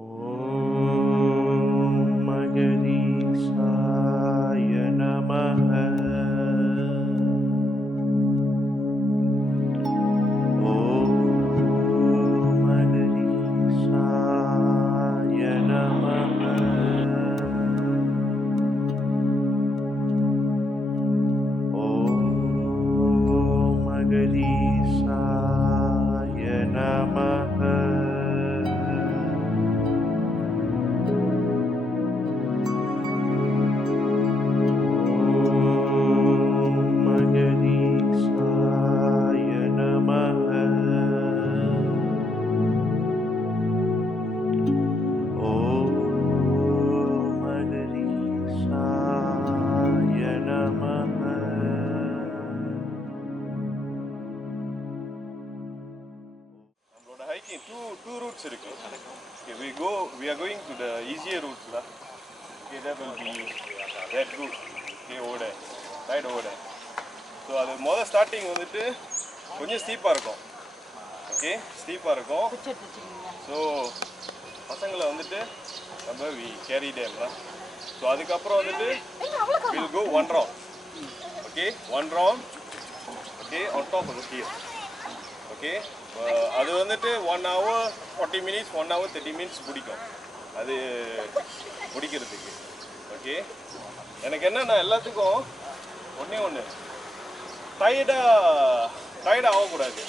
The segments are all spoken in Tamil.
ஓம் மகதீசாய நமஹ. ஓம் மகதீசாய நமஹ. ஓம் மகதீசாய நமஹ. Two routes இருக்கு. Okay, we are going to the easier routes lah. Okay, that will be that route. Okay, over there, right over there. So அது முதல்ல ஸ்டார்டிங் வந்துட்டு கொஞ்சம் ஸ்டீப்பாக இருக்கும். ஓகே, ஸ்டீப்பாக இருக்கும். ஸோ பசங்களை வந்துட்டு நம்ம we carry them lah. So அதுக்கப்புறம் வந்துட்டு we'll go one round. Okay, one round. Okay, on top of the hill. Okay, அது வந்துட்டு 1 hour 40 minutes 1 hour 30 minutes பிடிக்கும் அது முடிக்கிறதுக்கு. ஓகே, எனக்கு என்னன்னா எல்லாத்துக்கும் ஒன்று டயர்டாக ஆகக்கூடாது.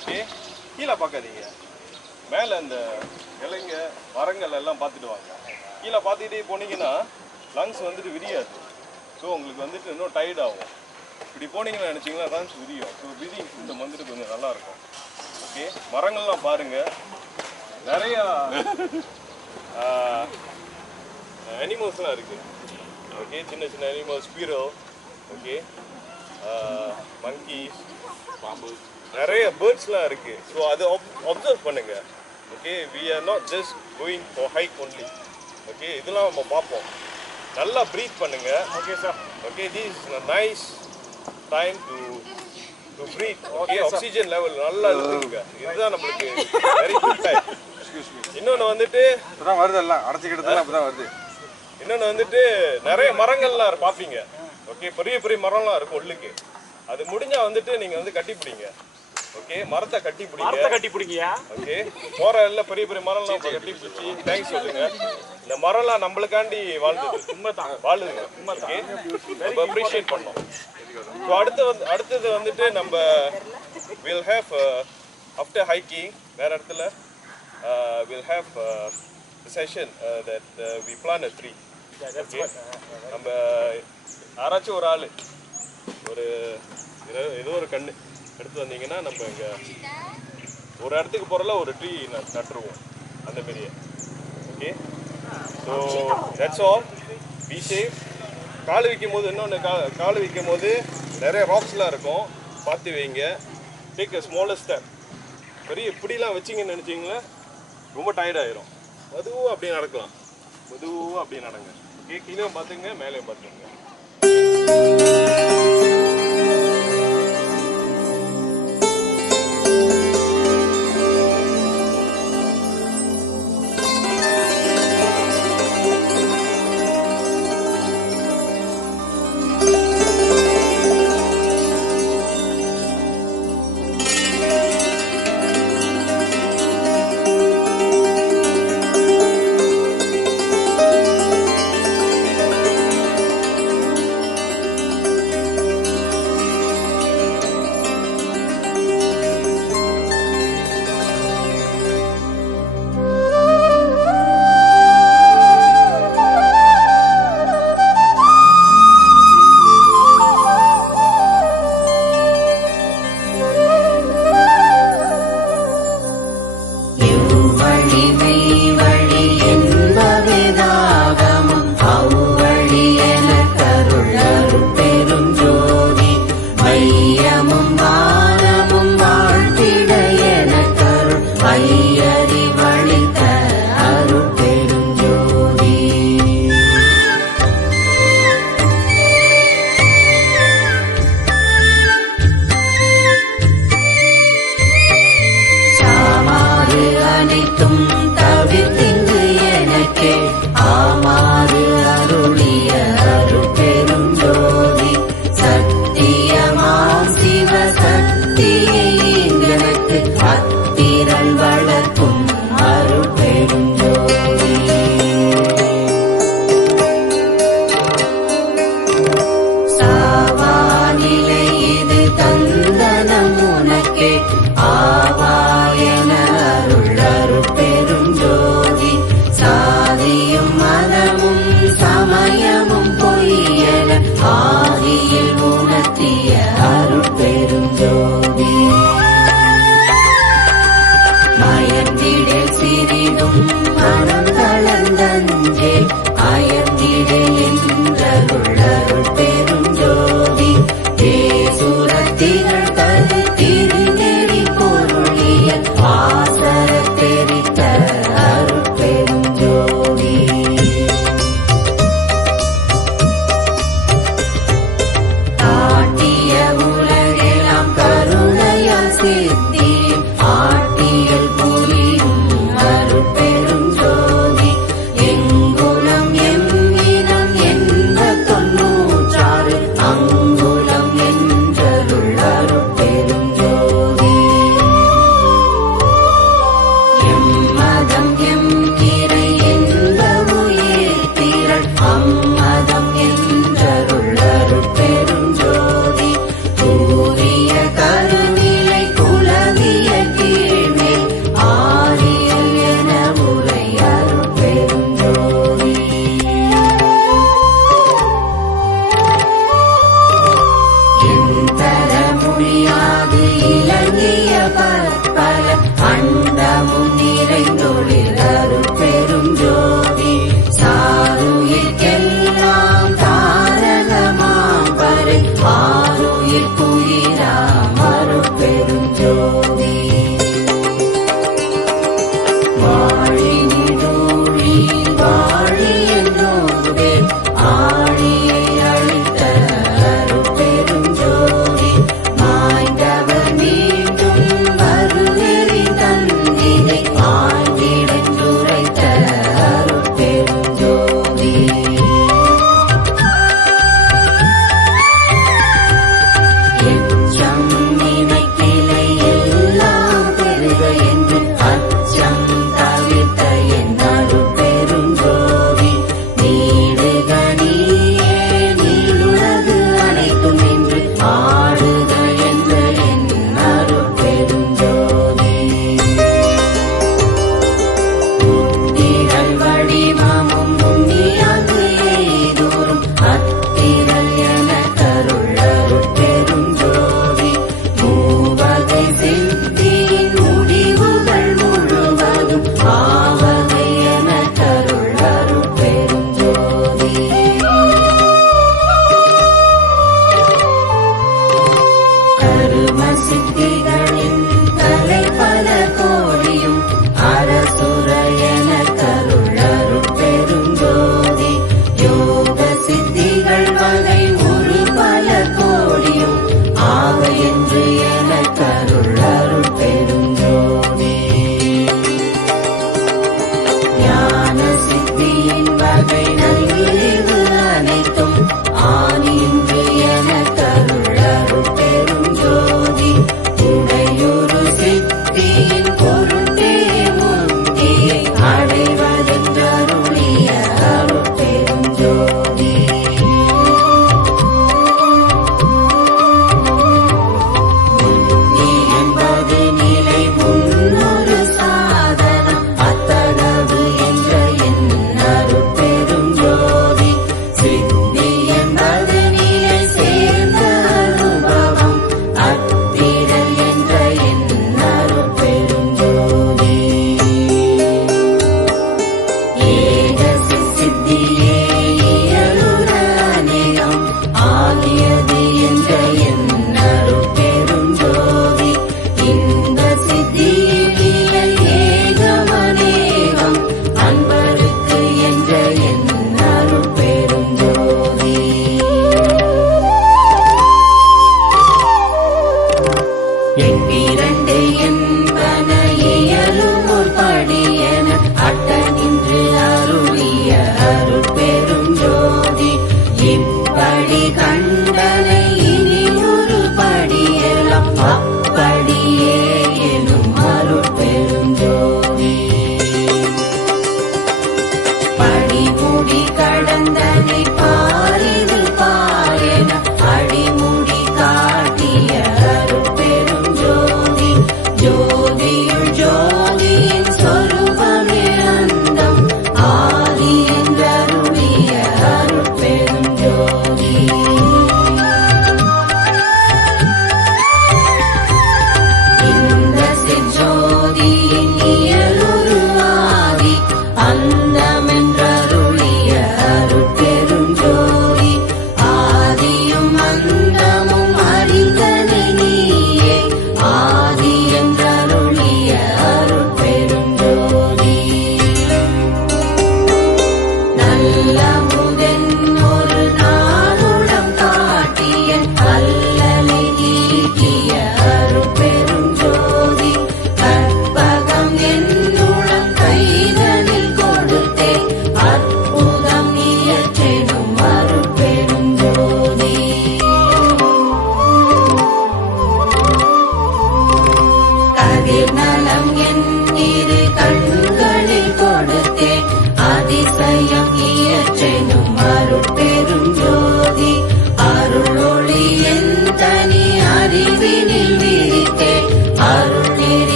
ஓகே, கீழே பார்க்காதீங்க, மேலே அந்த இலைங்க மரங்கள் எல்லாம் பார்த்துட்டு வாங்க. கீழே பார்த்துக்கிட்டே போனீங்கன்னா லங்ஸ் வந்துட்டு விரியாது. ஸோ உங்களுக்கு வந்துட்டு இன்னும் டயர்ட் ஆகும். இப்படி போனீங்கன்னு நினச்சிங்கன்னா லங்ஸ் விரியும். ஸோ ப்ரீதிங் சிஸ்டம் வந்துட்டு கொஞ்சம் நல்லாயிருக்கும். ஓகே, மரங்கள்லாம் பாருங்கள், நிறையா அனிமல்ஸ்லாம் இருக்குது. ஓகே, சின்ன சின்ன அனிமல்ஸ், ஸ்குயிரல், ஓகே, மங்கீஸ், பாம்பு, நிறைய பேர்ட்ஸ்லாம் இருக்குது. ஸோ அதை அப்சர்வ் பண்ணுங்கள். Okay, we are not just going for hike only. Okay, இதெல்லாம் நம்ம பார்ப்போம். நல்லா ப்ரீத் பண்ணுங்கள். Okay sir. Okay, this is nice time to breathe. Okay, oxygen level நல்லா இருக்குங்க. இதுதான் நம்மளுக்கு வெரி குட் டைம். இன்னொன்று வந்துட்டு இப்பதான் வருது, எல்லாம் அடைச்சிக்கிட்டதுல அப்பதான் வருது. இன்னொன்று வந்துட்டு நிறைய மரங்கள்லாம் பார்ப்பீங்க. ஓகே, பெரிய பெரிய மரம்லாம் இருக்கும் உள்ளுக்கு. அது முடிஞ்சா வந்துட்டு நீங்கள் வந்து கட்டி பிடிங்க. ஓகே, மரத்தை கட்டி பிடிங்க. ஓகே, போகிற எல்லாம் பெரிய பெரிய மரம்லாம் கட்டி பிடிச்சி தேங்க்ஸ் சொல்லுங்க. இந்த மரம்லாம் நம்மளுக்காண்டி வாழுதுங்க. ஓகே, நம்ம அப்ரிஷியேட் பண்ணோம். ஸோ அடுத்தது வந்துட்டு நம்ம வில் ஹேவ் ஆஃப்டர் ஹைக்கிங் வேறு இடத்துல will have session that we plan a tree. Okay, நம்ம யாராச்சும் ஒரு ஆள் ஒரு ஏதோ ஒரு கன்று எடுத்து வந்தீங்கன்னா நம்ம இங்கே ஒரு இடத்துக்கு போகிறல ஒரு ட்ரீ நட்டுருவோம் அந்த மாரியே. Okay, so that's all. Be safe. கால் வைக்கும் போது இன்னொன்று கால் வைக்கும் போது நிறைய ராக்ஸ்லாம் இருக்கும், பார்த்து வைங்க. Take a smaller step. பெரிய இப்படிலாம் வச்சிங்கன்னு நினச்சிங்களா ரொம்ப டயர்டாயிரும். மெதுவாக அப்படியே நடக்கலாம், மெதுவாக அப்படியே நடங்க. ஓகே, கீழே பார்த்துங்க, மேலேயும் பார்த்துங்க.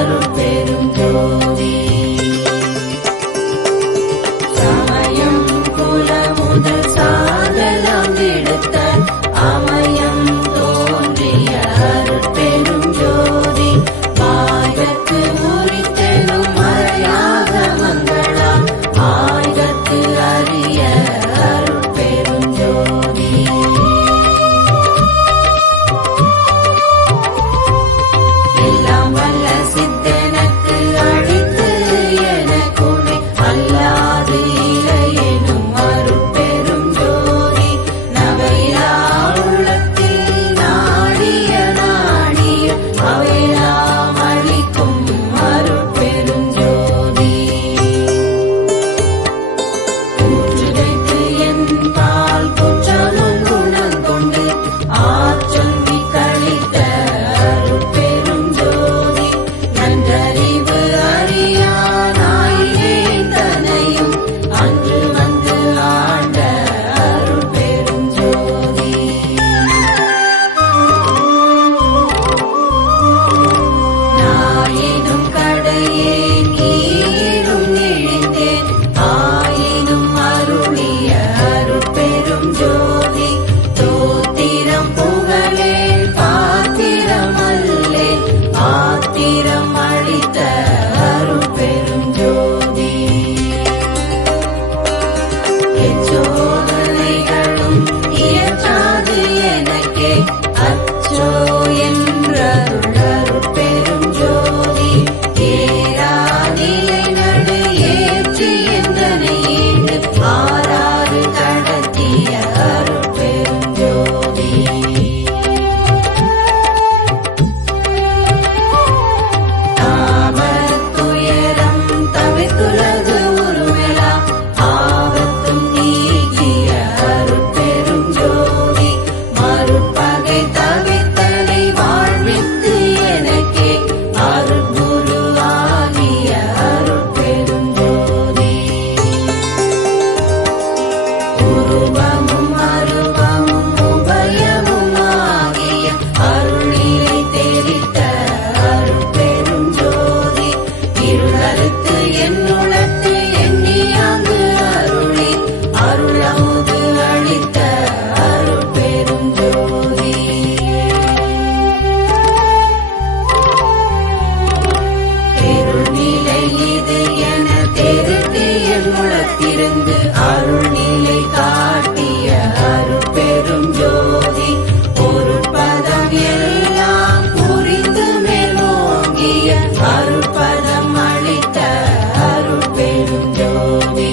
அருட்பெரும் ஜோதி. சமயம் குல முதல் சாதலாம் எடுத்த அமயம் தோன்றிய அருட்பெரும் ஜோதி. ஆயிரத்து உரித்தெனும் மறையாக மங்களா ஆயிரத்து அறிய அருட்பெரும் ஜோதி. எல்லாம் வல்ல சித்தனுக்கு அழித்து எனக்குனை அல்லாது இலையெனும் அருட்பெரும் ஜோதி. நவையா உள்ளத்தில் நாடிய நாடிய அவையெல்லாம் அளிக்கும் அருட்பெரும் ஜோதி. ஊற்றுதைத்து என் பால் குற்றமும் குணங்கொண்டு ஆற்றொல்வி கழித்த அருட்பெரும் ஜோதி. நன்றறிவு அறியானாயினேன் தனையும் அன்று வந்து ஆண்ட அருட்பெரும் ஜோதி. நாயினும் கடையேன் ஈரும் இழிந்தேன் ஆயினும் அருளிய அருட்பெரும் ஜோதி. தோத்திரம் புகழே பாத்திரமல்லே ஆத்திரம் அளித்த அருட்பெரும் ஜோதி. எச்சோதனைகளும் இயற்றாது எனக்கே அச்சோ என்றருள் அருட்பெரும் ஜோதி. ஏறாதிலை நடு ஏற்றி எந்தனை ஏண்டு ஆறாறு கடத்திய அருட்பெரும் ஜோதி. தாபத்துயரம் தவிர்த்துலகு உருவெலாம் ஆபத்தும் நீக்கிய அருட்பெரும் ஜோதி. மறுபகை தவிர்த்தனை வாழ்வித்து எனக்கே அருட்குருவாகிய அருட்பெரும் ஜோதி. உருவமும் அருவமும் உபயமும் ஆகிய அருளினை தெரித்த அருட்பெரும் ஜோதி. இருளறுத்து என்னுளத்து எண்ணியாங்கு அருளி அருளமுது அளித்த அருட்பெரும் ஜோதி. தெருள்நிலை இது என தெரிந்து என்னுளத்திருந்து அருள்நிலை காட்டிய அருட்பெரும் ஜோதி. பொருட்பதம் எல்லாம் புரிந்து மேலோங்கிய அருட்பதம் அளித்த அருட்பெரும் ஜோதி.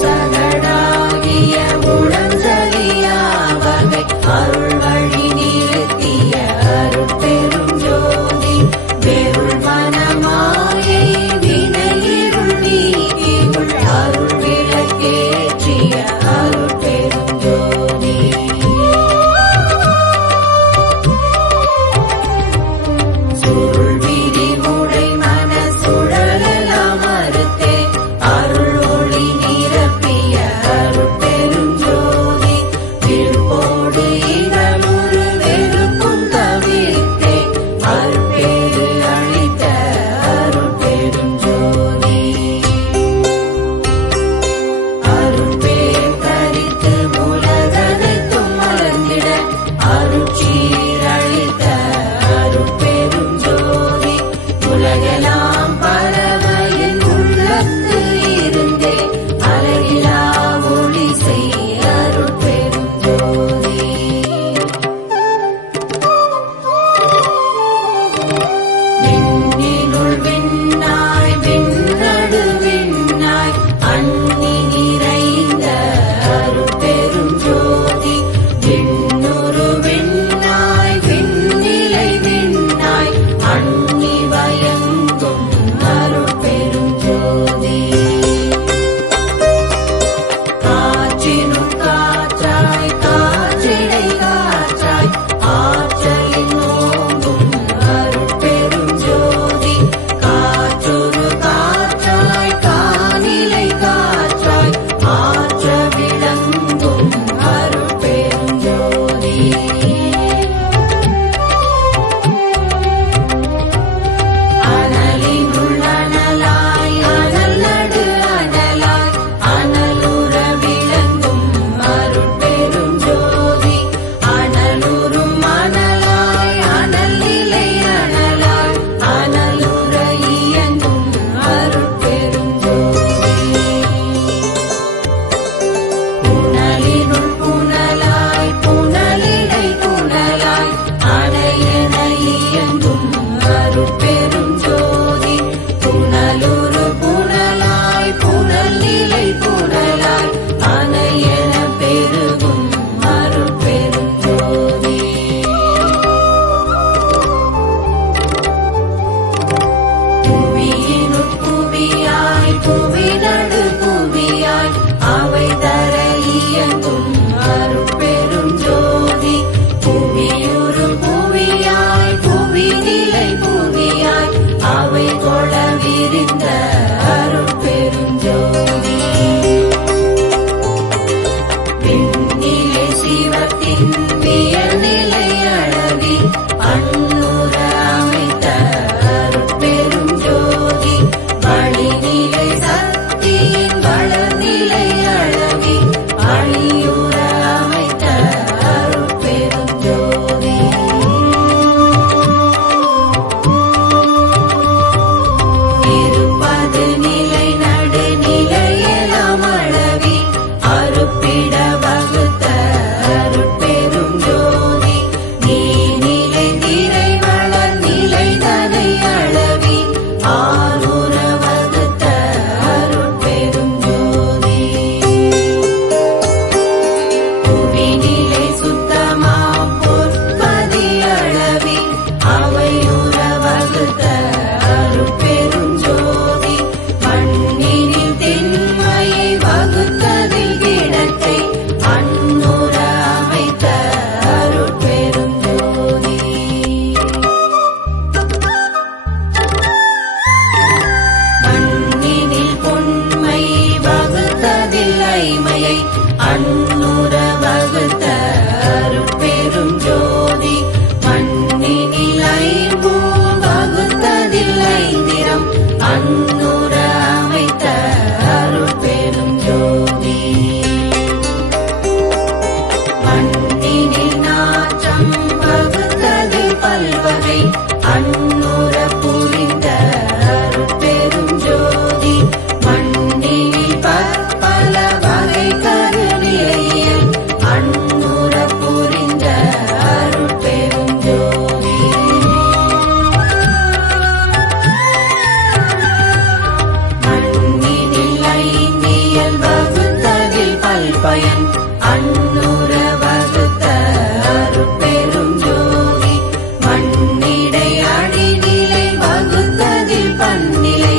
சகடாகிய உடஞ்சலியாவகை அருள் வழி நிறுத்திய அருட்பெரும் ஜோதி. வெருள் மனமாயை வினையிருள் நீக்கியுள் அருள் விளக்கேற்றிய அருட்பெரும் ஜோதி. புவி நடு புவியாய் அவை தர இயங்கும் அருட்பெரும் ஜோதி புவியுறு புவியாய் புவி நிலை புவியாய் அவை கொள விரிந்த அருட்பெரும் ஜோதி விண்ணிலை சிவத்தின் வியநிலை அளவி அன்னுர அமைத்த அருட்பெரும் ஜோதி வழிநிலை சக்தியின் வளர்நிலை அளவி அழியுற அமைத்த அருட்பெரும் ஜோதி இருப்பது நிலை நடுநிலையெல்லாம் அளவி அருப்பிட வகுத்த அருட்பெரும் ஜோதி நீநிலை திரை வளர் நிலை தனை அளவி ஆருற வகுத்த அருட்பெரும் ஜோதி புவிநிலை சுத்தமாம் பொற்பதி அளவி அவையுற வகுத்த அருட்பெரும் ஜோதி மண்ணினில் தென்மையை வகுத்ததில் கிடக்கை அன்னுர அமைத்த அருட்பெரும் ஜோதி மண்ணினில் பொன்மை வகுத்ததில் ஐமையை அன்னுர வகுத்த அருட்பெரும் ஜோதி மண்ணினில் ஐம்பூம் வகுத்ததில் ஐந்திரம் அன்னுர அமைத்த அருட்பெரும் ஜோதி மண்ணினில் நாற்றம் வகுத்ததில் பல்வகை அன்னுர புரிந்த அருட்பெரும் ஜோதி மண்ணினில் பற்பல வகை கருவியல் அன்னுர புரிந்த அருட்பெரும் ஜோதி மண்ணினில் ஐந்தியல் வகுத்ததில் பல்பயன் அன்னுர வகுத்த அருட்பெரும் ஜோதி மண்ணிடை அடிநிலை வகுத்ததில் பன்னிலை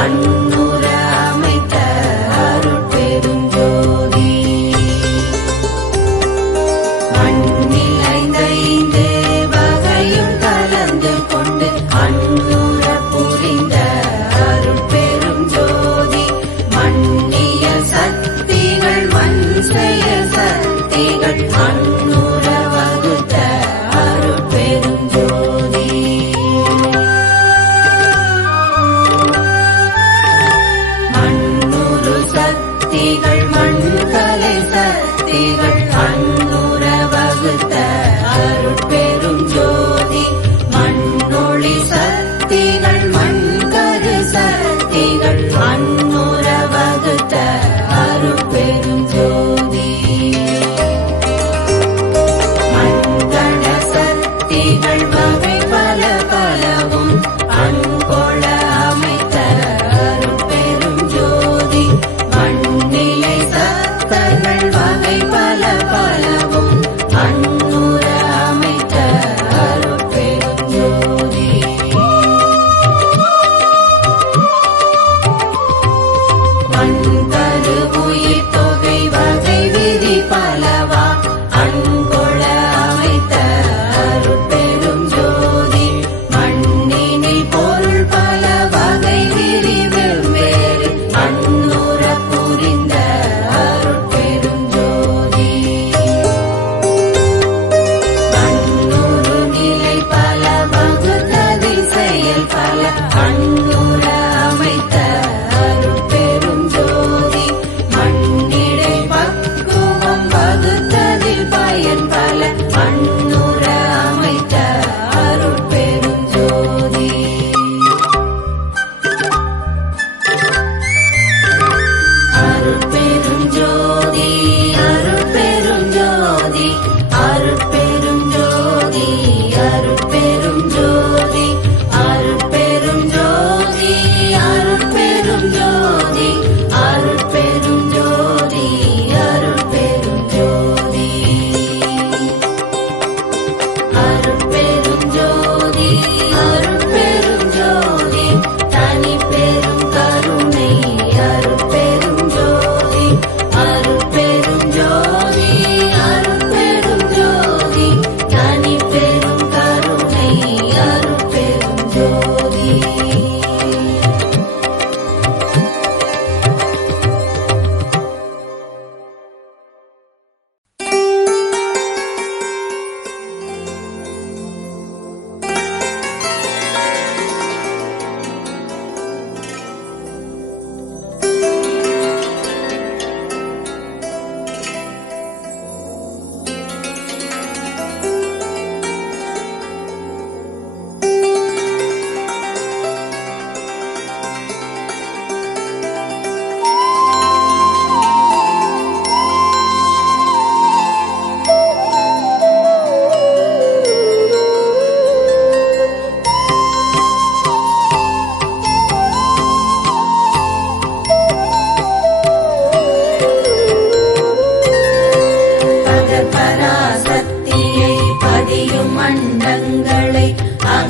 அன்னுர அமைத்த அருட்பெரும் ஜோதி மண்ணில் ஐந்தைந்து வகையும் கலந்து கொண்டு அன்னுர புரிந்த அருட்பெரும் ஜோதி மண்ணிய சக்திகள் மண் செய்ய சக்திகள் அன்னுர வகுத்த அருட்பெரும் ஜோதி மண்ணுரு சக்திகள் மண்கலை சக்திகள் அன்னுர வகுத்த அருட்பெரும் ஜோதி மண்ணொளி சக்தி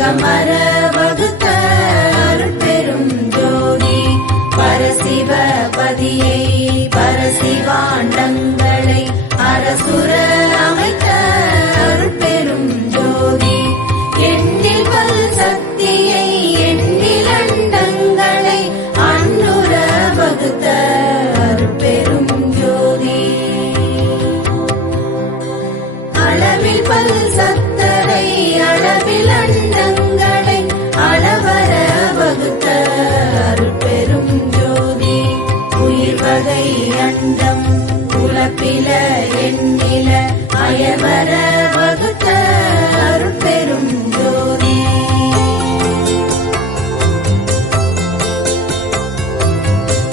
அகமர வகுத்த அருட்பெரும் ஜோதி பரசிவ பதியை பரசிவாண்டங்களை அரசுர அமைத்த அருட்பெரும் ஜோதி எண்ணில் பல் சக்தியை எண்ணில் அண்டங்களை அன்னுர வகுத்த அருட்பெரும் ஜோதி அளவில் பல் சத்தரை அளவில் அண்டங்களை அளவர வகுத்த அருட்பெரும் ஜோதி உயிர் வகை அண்டம் உலப்பில எண்ணில அயவர வகுத்த அருட்பெரும் ஜோதி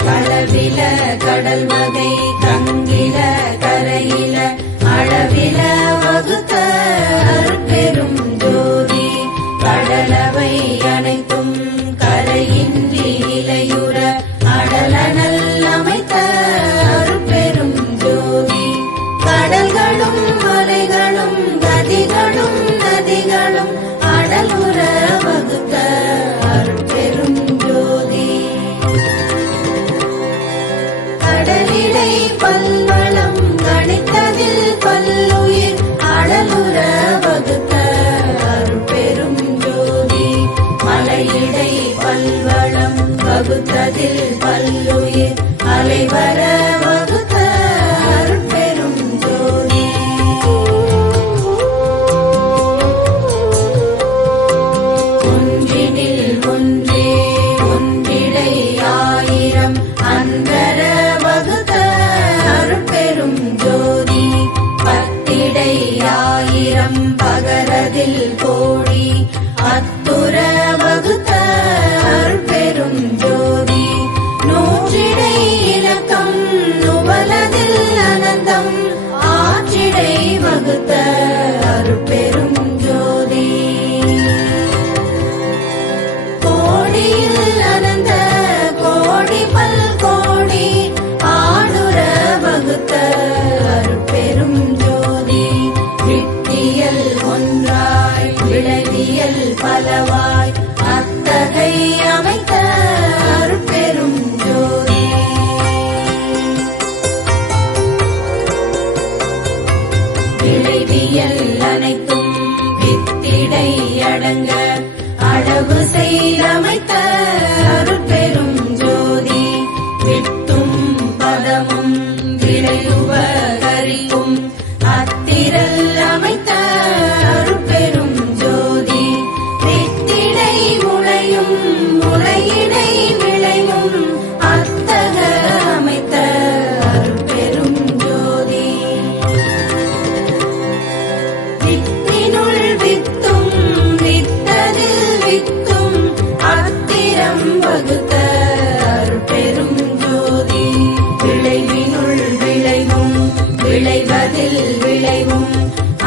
களவில கடல் வகை கங்கில கரையில அளவில வகுத்த அருட்பெரும் ஜோதி கடலவை அனைத்தும் கரையின்றி இலையுற அடலனல் அமைத்த அருட்பெரும் ஜோதி கடல்களும் மலைகளும் கதிகளும் நதிகளும் அடலுற வகுத்த அருட்பெரும் ஜோதி கடலிடை பல்வளம் கணித்ததில் பல்லுயிர் அடலுற வகுத்த அருட்பெரும் ஜோதி மலையிடை பல்வளம் வகுத்ததில் பல்லுயிர் அலைவர வகுத்த அருட்பெரும் ஜோதி ஒன்றினில் ஒன்றே ஒன்றிடை ஆயிரம் அந்தர வகுத்த அருட்பெரும் ஜோதி பத்திடை ஆயிரம் பகரதில் கோடி அத்துர வகுத்த அருட்பெரும் ஜோதி நூற்றிடை இலக்கம் நுவலதில் அனந்தம் ஆற்றிடை வகுத்த அருட்பெரும் ஜோதி கோடியில் அனந்த கோடி பல் கோடி ஆடுற வகுத்த அருட்பெரும் ஜோதி விட்டியல் ஒன்றாய் விளைவியல் பலவாய் அத்தகை அமைத்த அருட்பெரும் ஜோதி விளைவியல் அனைத்தும் வித்திடை அடங்க அளவு செய்தமைத்த அருட்பெரும் ஜோதி விட்டும் பதமும் விளையுபகரிக்கும் அத்திரல் அமைத்த அருட்பெரும் ஜோதி வித்திடை முளையும் முளையிடை விளையும் அத்தக அமைத்த அருட்பெரும் ஜோதி வித்தினுள் வித்தும் வித்ததில் வித்தும் அத்திரம் வகுத்த அருட்பெரும் ஜோதி விளைவினுள் விளைவும் விளைவதில் விளைவும்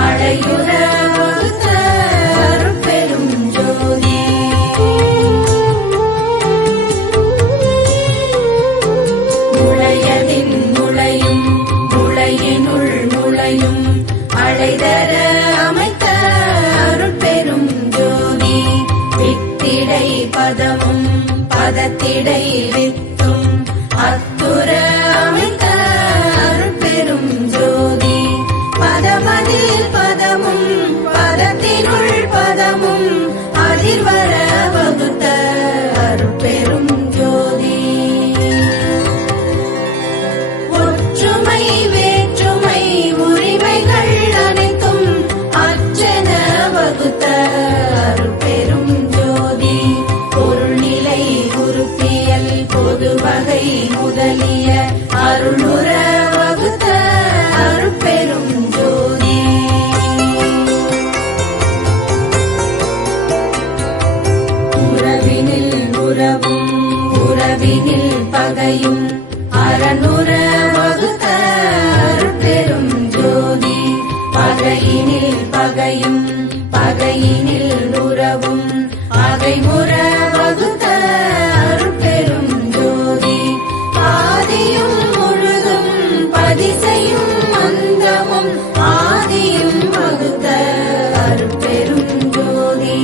அடையுற வகுத்த அருட்பெரும் ஜோதி முளையதின் முளையும் முளையினுள் முளையும் அழைதர அமைத்த அருட்பெரும் ஜோதி வித்திடை பதமும் பதத்திடை வித்தும் அத்துர அமைத்த அருட்பெரும் ஜோதி பதமதில் பதமும் பதத்தினுள் பதமும் அதிர்வர வகுத்த அருட்பெரும் ஜோதி ஒற்றுமை வேற்றுமை உரிமைகள் அனைத்தும் அச்சென வகுத்த அருட்பெரும் ஜோதி பொருள்நிலை உறுப்பியல் பொது வகை முதலிய அருளுற வகுத்த அருட்பெரும் ஜோதி உறவினில் உறவும் உறவினில் பகையும் அரணுற வகுத்த அருட்பெரும் ஜோதி பகையினில் பகையும் பகையினில் உறவும் அகைமுற வகுத்த அருட்பெரும் ஜோதி ஆதியும் முழுதும் பதிசையும் மந்தமும் ஆதியும் வகுத்த அருட்பெரும் ஜோதி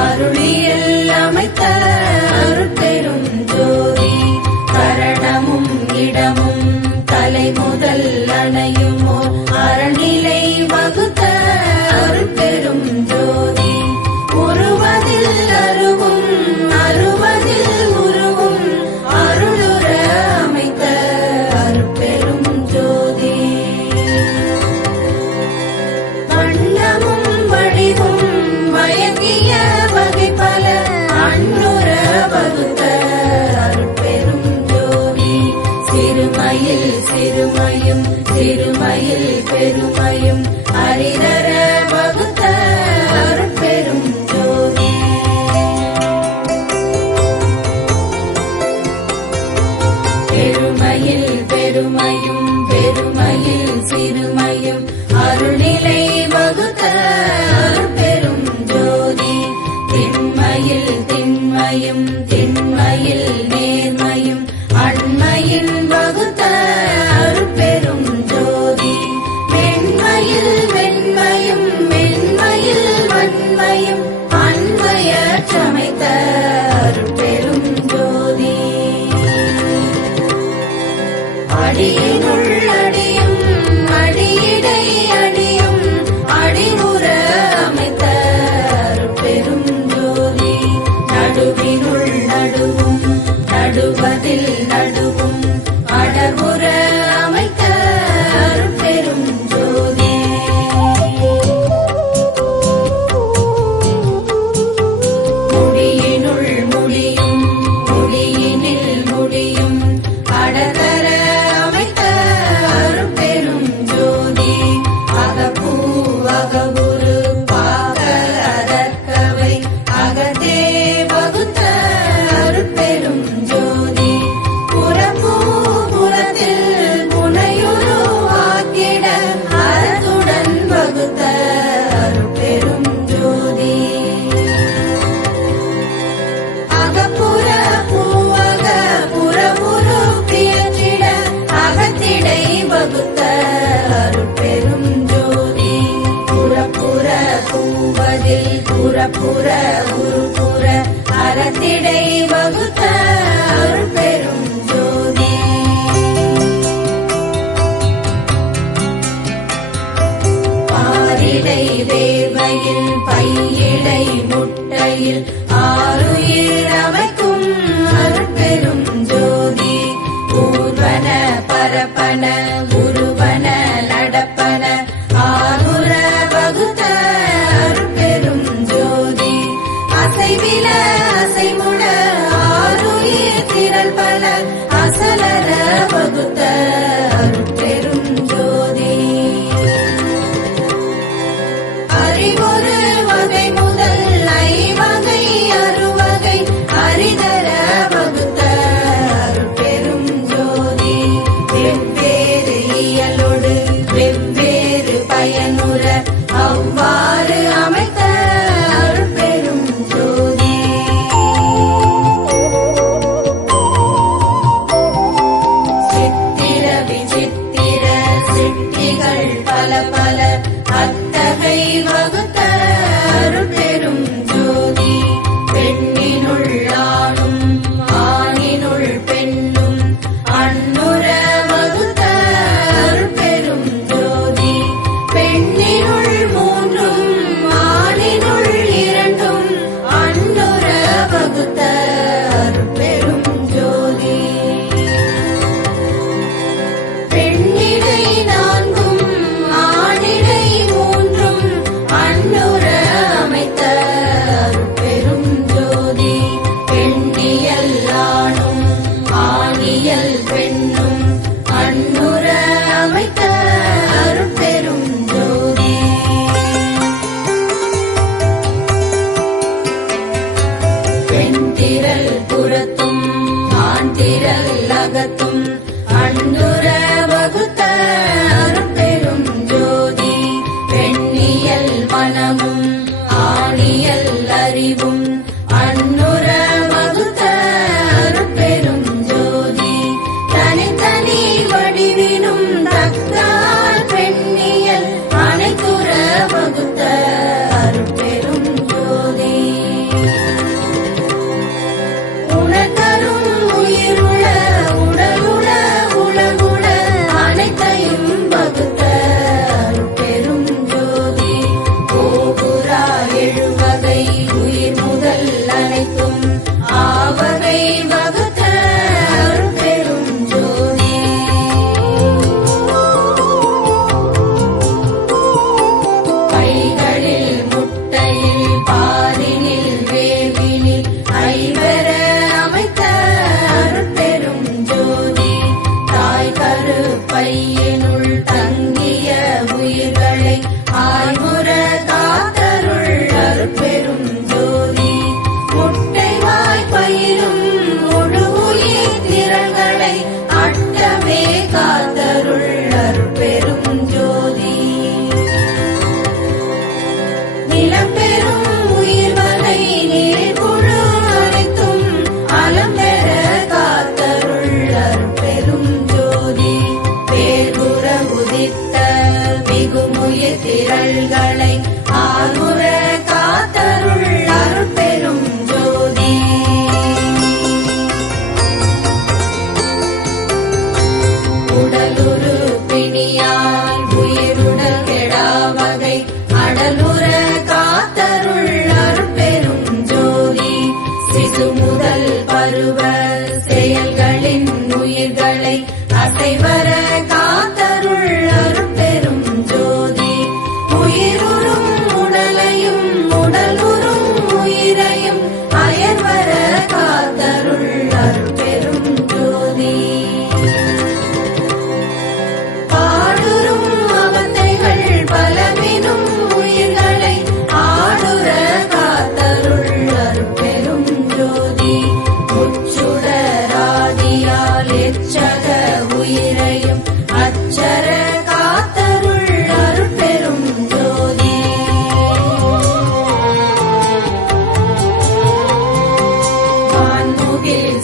அருளியல் அமைத்த அருட்பெரும் ஜோதி கரணமும் இடமும் தலை முதல் அணையுமோ அறநிலை வகுத்த அருட்பெரும் ஜோதி உருவதில் அருவும் அருவதில் உருவும் அருளுற அமைத்த அருட்பெரும் ஜோதி வண்ணமும் வடிவும் மயங்கிய வகை பல அன்னுற வகுத்த அருட்பெரும் ஜோதி சிறுமையில் சிறுமையும் சிறுமையில் பெருமையும் அரிதர வகுத்த அருட்பெரும் ஜோதி பெருமையில் பெருமையும் பெருமையில் சிறுமையும் அருள்நிலை வகுத்த அருட்பெரும் ஜோதி திண்மையில் திண்மையும் திண்மையில் நேர்மையும் அண்மையின் வகுத்த அருட்பெரும் ஜோதி வெண்மையில் வெண்மையும் மென்மையில் வன்மையும் அன்மையற் சமைத்த அருட்பெரும் ஜோதி அடியினுள் அடியும் அடியிடை அடியும் அடிவுற அமைத்த அருட்பெரும் ஜோதி நடுவினுள் நடுவும் நடுவதில் நடுவும் அடர்வுற அமைத்த அருட்பெரும் ஜோதி முடியினுள் முடியும் முடியினில் முடியும் அடதர அமைத்த அருட்பெரும் ஜோதி அகப்பூ அகவுரு பாக அதற்கவை அகத்தே வகுத்த அருட்பெரும் ஜோதி புறப்பூ புறத்தில் புனையுரு ஆக்கிட அறத்துடன் வகுத்த அருட்பெரும் ஜோதி அகப்புற பூவக புறபுரு பியற்றிட அகத்திடை வகுத்த அருட்பெரும் ஜோதி புறப்புற பூவதில் புறப்புற உருப்புற அறத்திடை வகுத்த அருட்பெரும் ஜோதி பாரிடை வேர்வையில் பையிடை முட்டையில் ஆறுயிர் அமைக்கும் அருட்பெரும் ஜோதி ஊர்வன பரப்பன உருவன நடப்பன ஆறுற வகுத்த அருட்பெரும் ஜோதி அசைவில அசைமுட ஆறுயிர் திரள் பல அசலர வகுத்த அருட்பெரும் ஜோதி அறிவொரு வகை முதல் ஐவகை அறுவகை அரிதர வகுத்த அருட்பெரும் ஜோதி வெவ்வேறு இயலோடு வெவ்வேறு பயனுற அவ்வாறு அமைத்த அருட்பெரும் ஜோதி சித்திர விசித்திர சித்திகள் பல பல அத்தகை வகுத்த அருட்பெரும் ஜோதி பெண்ணினுள் ஆணும் ஆணினுள் பெண்ணும் அன்னுற வகுத்த அருட்பெரும் ஜோதி பெண்ணினுள் மூன்றும் ஆணினுள் இரண்டும் அன்னுற வகுத்த அருட்பெரும் ஜோதி பெண்ணிடை நான்கும் ஆணிடை மூன்றும் அன்னுற அமைத்த அருட்பெரும் ஜோதி பெண்ணியல் ஆணும் ஆணியல் பெண்ணும் அன்னுற அமைத்த அருட்பெரும் ஜோதி பெண்திரள் புறத்தும் ஆண்திரள் அகத்தும் அன்னுற வகுத்த அருட்பெரும் ஜோதி பெண்ணியல் மனமும் ஆணியல் அறிவும் அன்னுற வகுத்த அருட்பெரும் ஜோதி தனித்தனி வடிவினும் தக்கால் பெண்ணியல் அனைத்துற வகுத்த அருட்பெரும் ஜோதி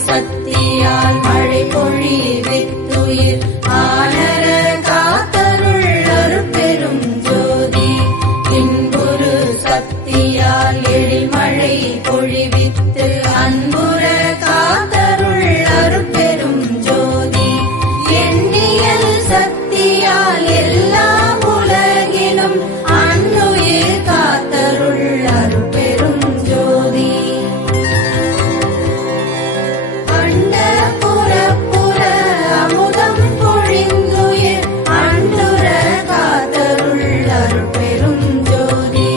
சக்தியால் மழை பொழிவித்துயிர் ஆனர காத்தருள் அருட்பெரும் ஜோதி இன்புரு சக்தியால் எழில்மழை பொழிவித்து அன்புற காத்தருள் அருட்பெரும் ஜோதி எண்ணியல் சக்தியால் எல்லா உலகிலும் அன்னுயிர் காத்தருள் அருட்பெரும் ஜோதி அண்ட புற அமுதம் பொழிந்துயிர் அண்டுற காத்தருள் அருட்பெரும் ஜோதி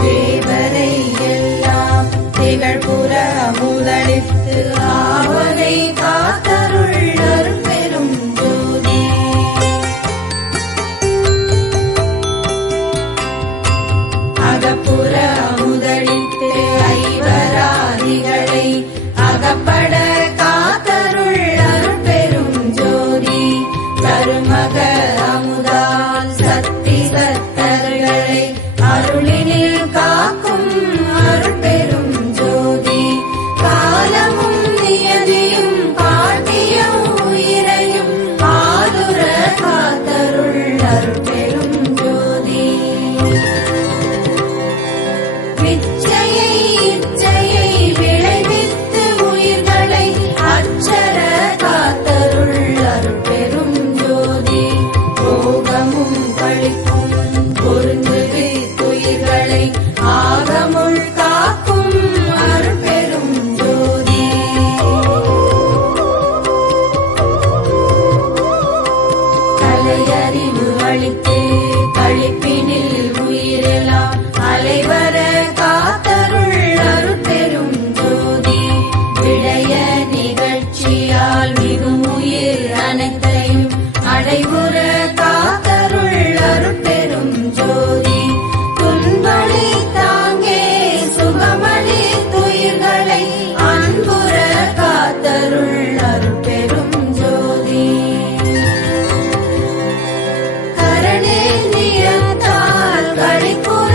தேவரை எல்லாம் திகழ்புற முதலித்து ஆவதை காத்தருள் அருட்பெரும் ஜோதி அகப்புற முதலித்து ஐவராதிகளை அகப்பட காத்தருள் அருட்பெரும் ஜோதி கருமக அமுதால் சக்தி சத்தர்களை அருளினில் காக்கும் அருட்பெரும் ஜோதி காலமும் நியதியும் காட்டிய உயிரையும் ஆதுர காத்தருள் அருட்பெரும் ஜோதி விச்சையை இச்சையை விளைவித்து உயிர்களை அச்சர காத்தருள் அருட்பெரும் ஜோதி போகமும் கழிப்பும் பொருந்துவி துயிர்களை ஆகமுள் காக்கும் அருட்பெரும் ஜோதி கலையறிவு அளித்து கழிப்பினில் உயிரெல்லாம் அலைவர காத்தருள் அருட்பெரும் ஜோதி விடய நிகழ்ச்சியால் மிகும் உயிர் அனைத்தையும் அடைவுற காத்தருள் அருட்பெரும் ஜோதி துன்பளி தாங்கே சுகமளி துயிர்களை அன்புற காத்தருள் அருட்பெரும் ஜோதி கரணேந்திரியத்தால் கழிப்புற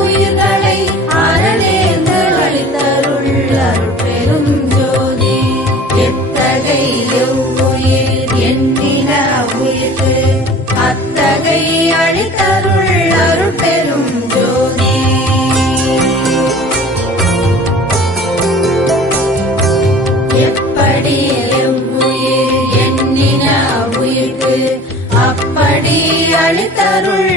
உயிர்களை அரணேந்து அளித்தருள் அருட்பெரும் ஜோதி எத்தகை எவ்வுயிர் எண்ணின உயிர்க்கு அத்தகை அளித்தருள் அருட்பெரும் ஜோதி எப்படி எவ்வுயிர் எண்ணின உயிர்க்கு அப்படி அளித்தருள்